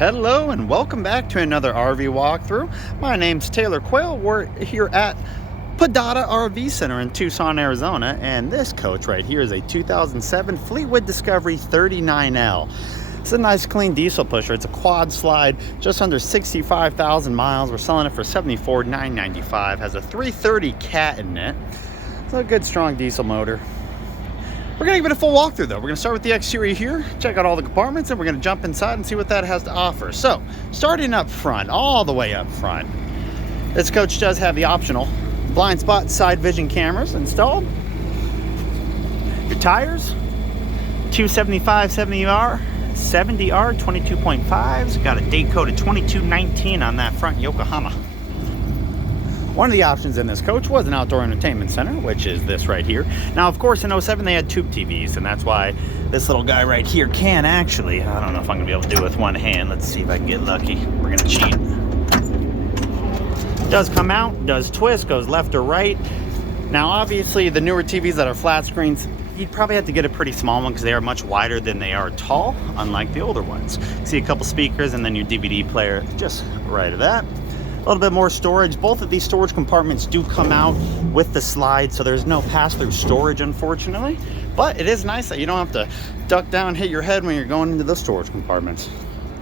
Hello and welcome back to another RV walkthrough. My name's Taylor Quayle. We're here at Podata RV Center in Tucson, Arizona, and this coach right here is a 2007 Fleetwood Discovery 39L. It's a nice clean diesel pusher. It's a quad slide, just under 65,000 miles. We're selling it for $74,995. Has a 330 cat in it. It's a good strong diesel motor. We're gonna give it a full walkthrough though. We're gonna start with the exterior here, check out all the compartments, and we're gonna jump inside and see what that has to offer. So, starting up front, all the way up front, this coach does have the optional blind spot side vision cameras installed. Your tires, 275 70R 22.5s. Got a date code of 2219 on that front Yokohama. One of the options in this coach was an outdoor entertainment center, which is this right here. Now, of course, in 07 they had tube TVs, and that's why this little guy right here can actually, I don't know if I'm gonna be able to do it with one hand. Let's see if I can get lucky. We're gonna cheat. Does come out, does twist, goes left or right. Now, obviously, the newer TVs that are flat screens, you'd probably have to get a pretty small one because they are much wider than they are tall, unlike the older ones. See a couple speakers and then your DVD player just right of that. A little bit more storage. Both of these storage compartments do come out with the slide, so there's no pass-through storage, unfortunately. But it is nice that you don't have to duck down and hit your head when you're going into the storage compartments.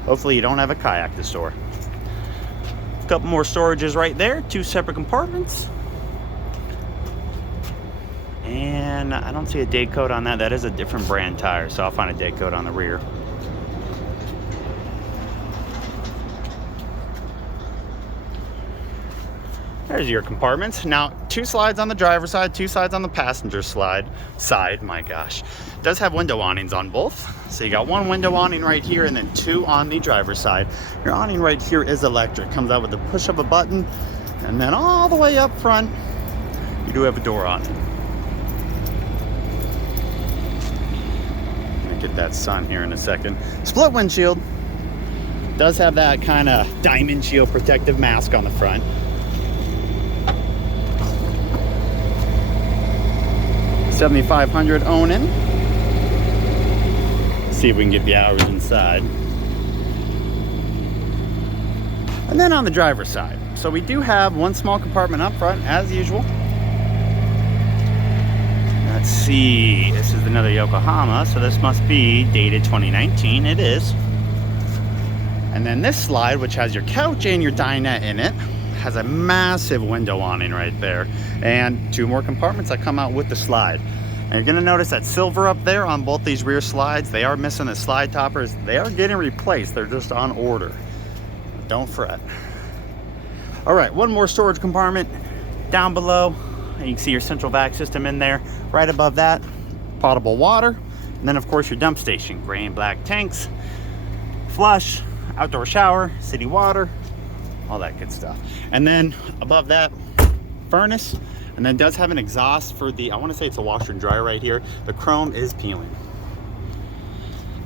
Hopefully you don't have a kayak to store. A couple more storages right there, two separate compartments. And I don't see a date code on that. That is a different brand tire, so I'll find a date code on the rear. There's your compartments. Now, two slides on the driver's side, two sides on the passenger side, my gosh. It does have window awnings on both. So you got one window awning right here and then two on the driver's side. Your awning right here is electric. Comes out with the push of a button. And then all the way up front, you do have a door on it. Gonna get that sun here in a second. Split windshield. Does have that kind of diamond shield protective mask on the front. 7,500 owning. See if we can get the hours inside. And then on the driver's side, so we do have one small compartment up front as usual. Let's see, this is another Yokohama, so this must be dated 2019. It is. And then this slide, which has your couch and your dinette in it, has a massive window awning right there, and two more compartments that come out with the slide. And you're gonna notice that silver up there on both these rear slides. They are missing the slide toppers. They are getting replaced. They're just on order. Don't fret. All right, one more storage compartment down below. You can see your central vac system in there. Right above that, potable water. And then of course your dump station, gray and black tanks, flush, outdoor shower, city water, all that good stuff. And then above that, furnace, and then does have an exhaust for the, I want to say it's a washer and dryer right here. The chrome is peeling.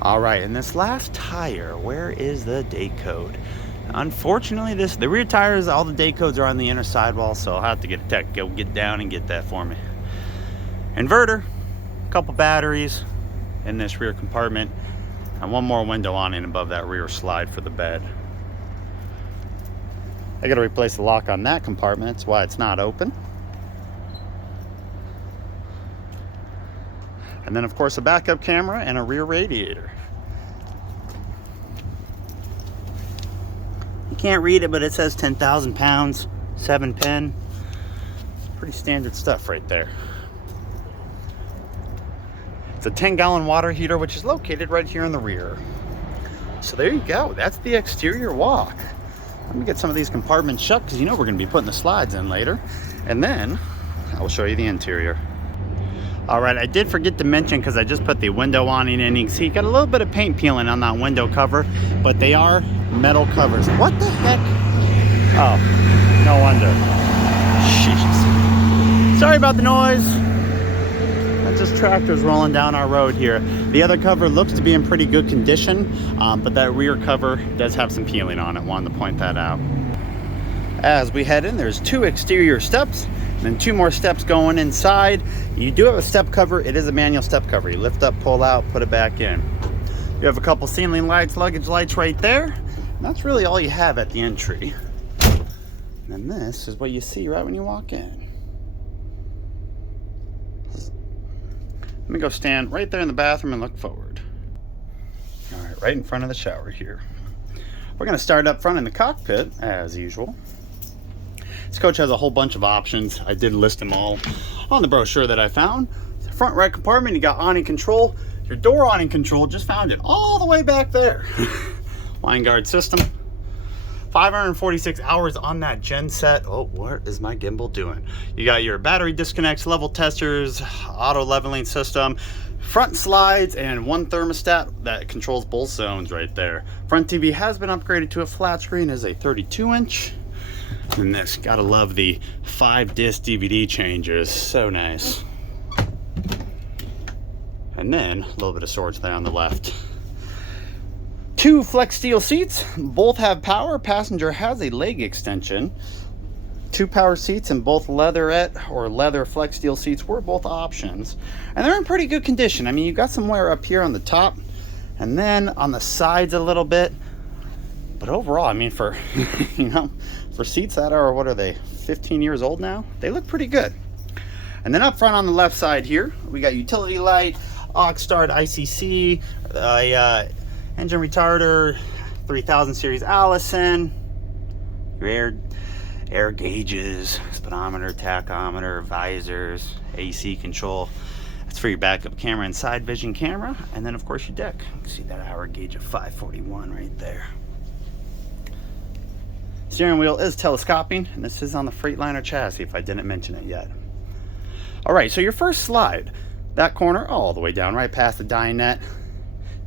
All right, and this last tire, where is the date code? Unfortunately, the rear tires, all the date codes are on the inner sidewall, so I'll have to get a tech, go get down and get that for me. Inverter, a couple batteries in this rear compartment, and one more window awning above that rear slide for the bed. I got to replace the lock on that compartment. That's why it's not open. And then of course a backup camera and a rear radiator. You can't read it, but it says 10,000 pounds, 7-pin. Pretty standard stuff right there. It's a 10-gallon water heater, which is located right here in the rear. So there you go. That's the exterior walk. Let me get some of these compartments shut because you know we're going to be putting the slides in later. And then I will show you the interior. All right, I did forget to mention because I just put the window awning in. You can see you got a little bit of paint peeling on that window cover, but they are metal covers. What the heck? Oh, no wonder. Jesus. Sorry about the noise. That's just tractors rolling down our road here. The other cover looks to be in pretty good condition, but that rear cover does have some peeling on it. Wanted to point that out. As we head in, there's two exterior steps. And then two more steps going inside. You do have a step cover. It is a manual step cover. You lift up, pull out, put it back in. You have a couple ceiling lights, luggage lights right there. And that's really all you have at the entry. And then this is what you see right when you walk in. Let me go stand right there in the bathroom and look forward. All right, right in front of the shower here. We're gonna start up front in the cockpit, as usual. This coach has a whole bunch of options. I did list them all on the brochure that I found. The front right compartment, you got awning control. Your door awning control, just found it all the way back there. Line guard system. 546 hours on that gen set. Oh, what is my gimbal doing? You got your battery disconnects, level testers, auto leveling system, front slides, and one thermostat that controls both zones right there. Front TV has been upgraded to a flat screen as a 32-inch. And this, gotta love the 5-disc DVD changers, so nice. And then a little bit of storage there on the left. 2 flex steel seats, both have power. Passenger has a leg extension. 2 power seats, and both leatherette or leather flex steel seats were both options. And they're in pretty good condition. I mean, you've got some wear up here on the top and then on the sides a little bit. But overall, I mean, for, you know, for seats that are, what are they, 15 years old now, they look pretty good. And then up front on the left side here, we got utility light, aux start ICC, engine retarder, 3000 series Allison, your air gauges, speedometer, tachometer, visors, AC control. That's for your backup camera and side vision camera. And then of course your deck. You can see that hour gauge of 541 right there. Steering wheel is telescoping, and this is on the Freightliner chassis if I didn't mention it yet. All right, so your first slide, that corner all the way down right past the dinette,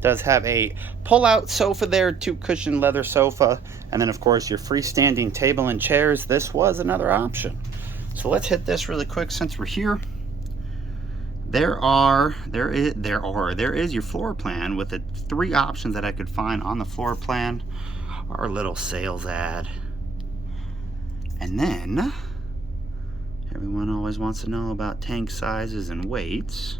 does have a pull-out sofa there, 2 cushion leather sofa, and then of course your freestanding table and chairs. This was another option. So let's hit this really quick since we're here. There is your floor plan with the 3 options that I could find on the floor plan. Our little sales ad. And then everyone always wants to know about tank sizes and weights.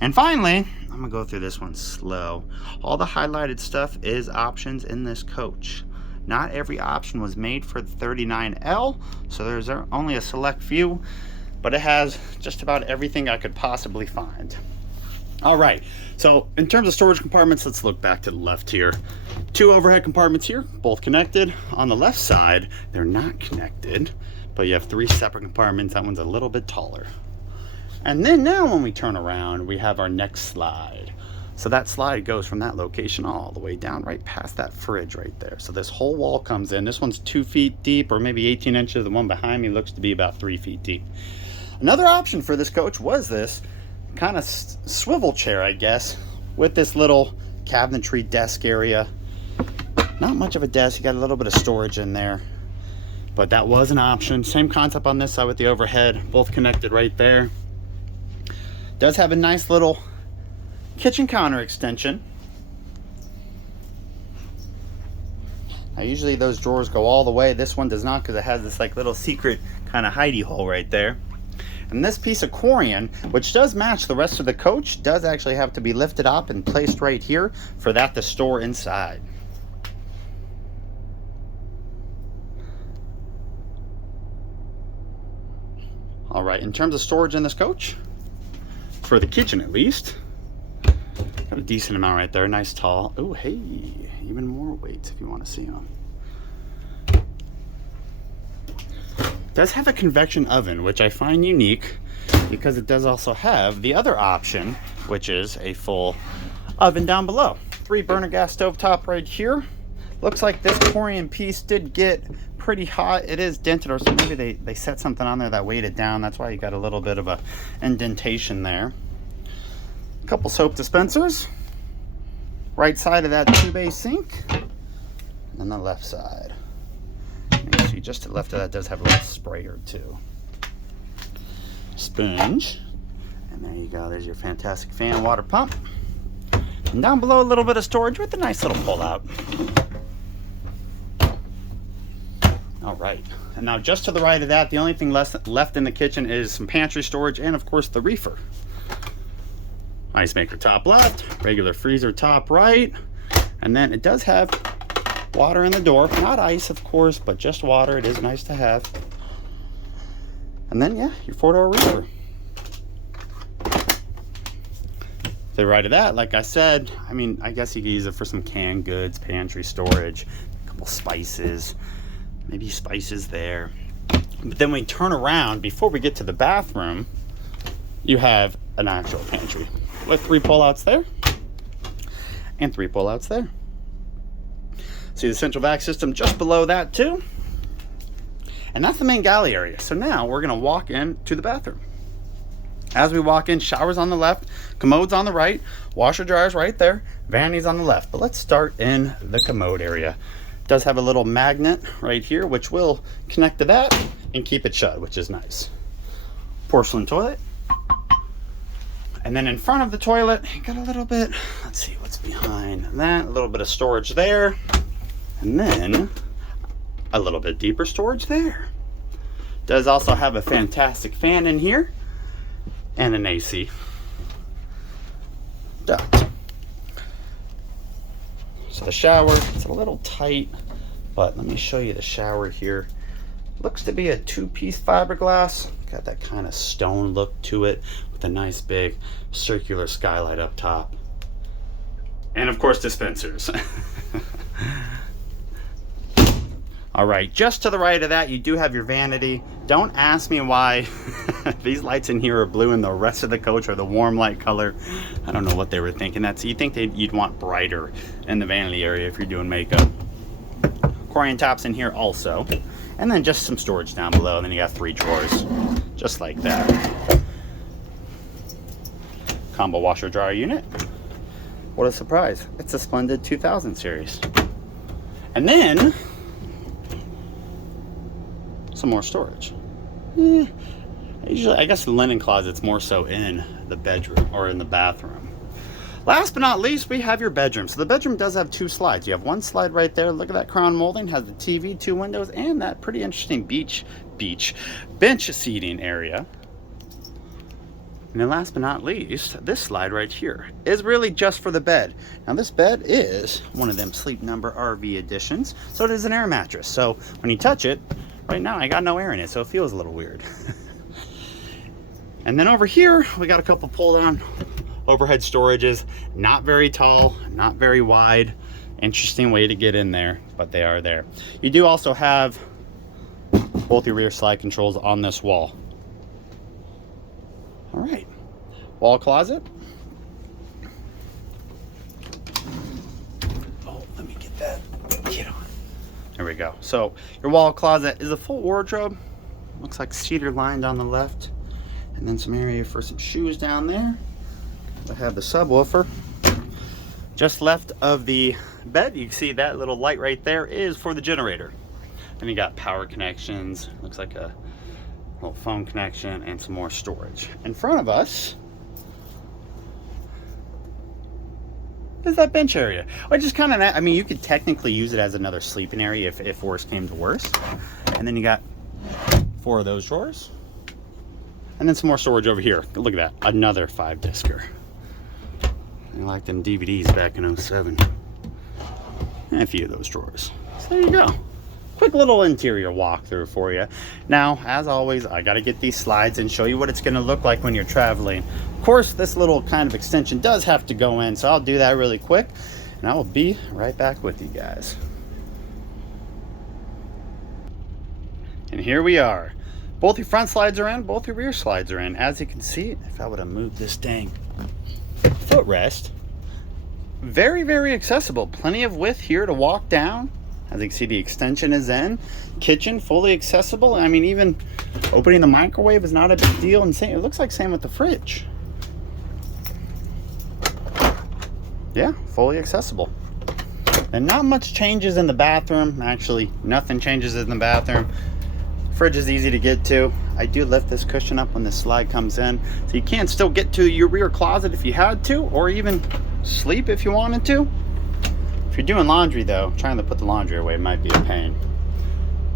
And finally, I'm gonna go through this one slow. All the highlighted stuff is options in this coach. Not every option was made for the 39L, so there's only a select few, but it has just about everything I could possibly find. All right, so in terms of storage compartments, let's look back to the left here. 2 overhead compartments here, both connected. On the left side, they're not connected, but you have 3 separate compartments. That one's a little bit taller. And then now when we turn around, we have our next slide. So that slide goes from that location all the way down right past that fridge right there. So this whole wall comes in. This one's 2 feet deep, or maybe 18 inches. The one behind me looks to be about 3 feet deep. Another option for this coach was this kind of swivel chair, I guess, with this little cabinetry desk area. Not much of a desk, you got a little bit of storage in there, but that was an option. Same concept on this side with the overhead, both connected right there. Does have a nice little kitchen counter extension. Now usually those drawers go all the way. This one does not, because it has this like little secret kind of hidey hole right there. And this piece of Corian, which does match the rest of the coach, does actually have to be lifted up and placed right here for that to store inside. All right, in terms of storage in this coach, for the kitchen at least, got a decent amount right there, nice tall. Oh, hey, even more weights if you want to see them. Does have a convection oven, which I find unique because it does also have the other option, which is a full oven down below. 3 burner gas stove top right here. Looks like this Corian piece did get pretty hot. It is dented, or so maybe they set something on there that weighed it down. That's why you got a little bit of a indentation there. A couple soap dispensers. Right side of that 2-bay sink. And the left side. You see just to the left of that does have a little sprayer too. Sponge. And there you go, there's your fantastic fan water pump. And down below a little bit of storage with a nice little pull out. All right, and now just to the right of that, the only thing left in the kitchen is some pantry storage and of course the reefer. Ice maker top left, regular freezer top right, and then it does have water in the door. Not ice, of course, but just water. It is nice to have. And then, yeah, your 4-door reefer. To the right of that, like I said, I mean, I guess you could use it for some canned goods, pantry storage, a couple spices, maybe spices there. But then when we turn around, before we get to the bathroom, you have an actual pantry with 3 pullouts there and 3 pullouts there. See the central vac system just below that too. And that's the main galley area. So now we're gonna walk into the bathroom. As we walk in, showers on the left, commodes on the right, washer dryers right there, vanities on the left. But let's start in the commode area. It does have a little magnet right here, which will connect to that and keep it shut, which is nice. Porcelain toilet. And then in front of the toilet, you got a little bit, let's see what's behind that, a little bit of storage there. And then a little bit deeper storage there. Does also have a fantastic fan in here. And an AC duct. So the shower, it's a little tight, but let me show you the shower here. Looks to be a 2-piece fiberglass. Got that kind of stone look to it with a nice big circular skylight up top. And of course dispensers. All right, just to the right of that, you do have your vanity. Don't ask me why these lights in here are blue and the rest of the coach are the warm light color. I don't know what they were thinking. You'd think you'd want brighter in the vanity area if you're doing makeup. Corian tops in here also. And then just some storage down below. And then you got 3 drawers, just like that. Combo washer dryer unit. What a surprise. It's a splendid 2000 series. And then some more storage. Usually, I guess the linen closet's more so in the bedroom or in the bathroom. Last but not least, we have your bedroom. So the bedroom does have 2 slides. You have 1 slide right there. Look at that crown molding. Has the TV, 2 windows, and that pretty interesting bench seating area. And then last but not least, this slide right here is really just for the bed. Now this bed is one of them Sleep Number RV editions. So it is an air mattress. So when you touch it, right now I got no air in it, so it feels a little weird. And then over here, we got a couple pull down overhead storages. Not very tall, not very wide. Interesting way to get in there, but they are there. You do also have both your rear slide controls on this wall. All right, wall closet. Oh, let me get that kit on. There we go. So your wall closet is a full wardrobe. Looks like cedar lined on the left. And then some area for some shoes down there. I have the subwoofer. Just left of the bed, you can see that little light right there is for the generator. And you got power connections. Looks like a little phone connection and some more storage. In front of us is that bench area, which is kind of, I mean, you could technically use it as another sleeping area if worse came to worse. And then you got 4 of those drawers. And then some more storage over here. Look at that, another 5-discer. I like them DVDs back in 07. And a few of those drawers. So there you go. Quick little interior walkthrough for you. Now, as always, I gotta get these slides and show you what it's gonna look like when you're traveling. Of course, this little kind of extension does have to go in, so I'll do that really quick, and I will be right back with you guys. And here we are. Both your front slides are in, both your rear slides are in. As you can see, if I would have moved this dang footrest, very, very accessible. Plenty of width here to walk down. As you can see, the extension is in. Kitchen, fully accessible. I mean, even opening the microwave is not a big deal. And same, it looks like same with the fridge. Yeah, fully accessible. And not much changes in the bathroom. Actually, nothing changes in the bathroom. Fridge is easy to get to. I do lift this cushion up when the slide comes in, so you can still get to your rear closet if you had to, or even sleep if you wanted to. If you're doing laundry though, trying to put the laundry away might be a pain.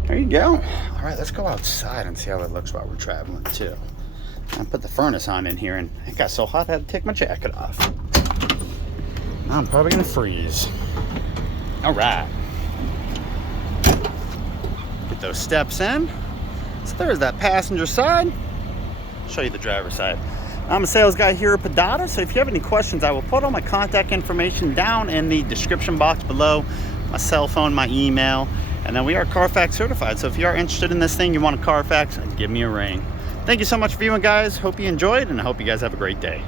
There you go. All right, let's go outside and see how it looks while we're traveling too. I put the furnace on in here and it got so hot I had to take my jacket off. Now I'm probably gonna freeze. All right. get those steps in. So there's that passenger side. I'll show you the driver's side. I'm a sales guy here at Padada, so if you have any questions, I will put all my contact information down in the description box below, my cell phone, my email, and then we are Carfax certified. So if you are interested in this thing, you want a Carfax, give me a ring. Thank you so much for viewing, guys. Hope you enjoyed, and I hope you guys have a great day.